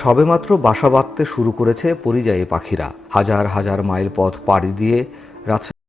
সবেমাত্র বাসা বাঁধতে শুরু করেছে পরিযায়ী পাখিরা। হাজার হাজার মাইল পথ পাড়ি দিয়ে রাজশাহী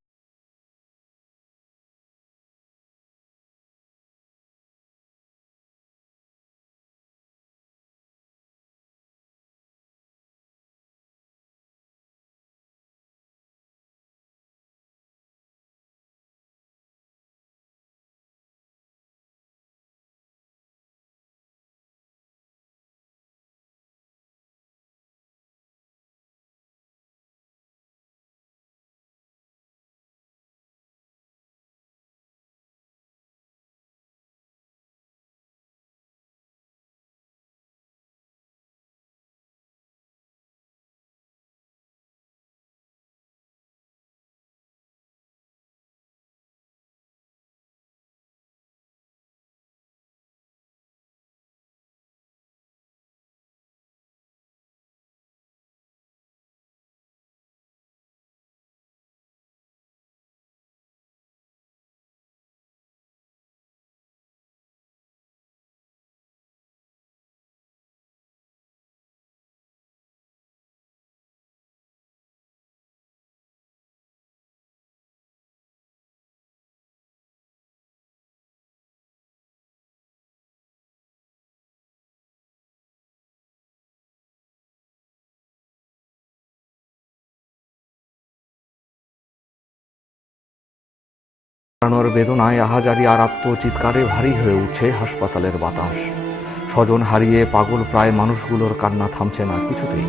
হারানোর বেদনায় আহাজারি আর আত্মচিৎকারে ভারী হয়ে উঠছে হাসপাতালের বাতাস। স্বজন হারিয়ে পাগল প্রায় মানুষগুলোর কান্না থামছে না কিছুতেই।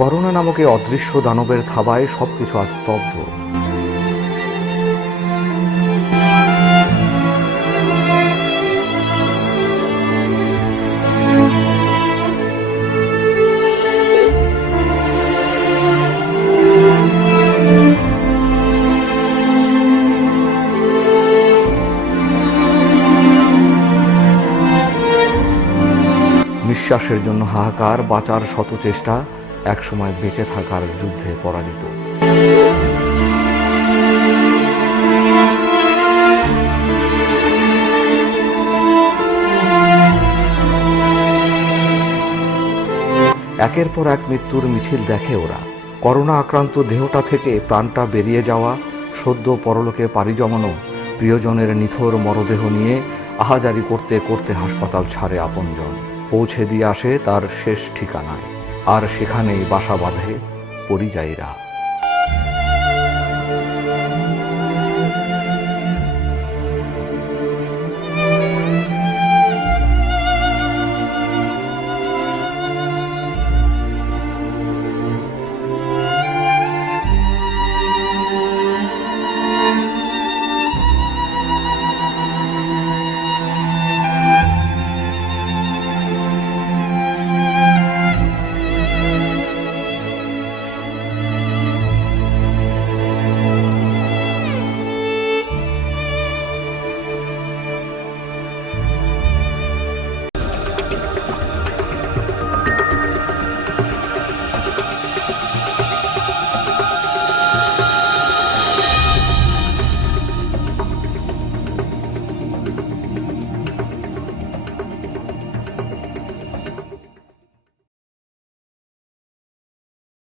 করোনা নামক এই অদৃশ্য দানবের থাবায় সবকিছু আজ স্তব্ধ। নিঃশ্বাসের জন্য হাহাকার, বাঁচার শত চেষ্টা, একসময় বেঁচে থাকার যুদ্ধে পরাজিত। একের পর এক মৃত্যুর মিছিল দেখে ওরা। করোনা আক্রান্ত দেহটা থেকে প্রাণটা বেরিয়ে যাওয়া, সদ্য পরলোকে পাড়ি জমানো প্রিয়জনের নিথর মরদেহ নিয়ে আহাজারি করতে করতে হাসপাতাল ছাড়ে আপনজন, পৌঁছে দিয়ে আসে তার শেষ ঠিকানায়। আর সেখানেই বাসা বাঁধে পরিযায়ীরা।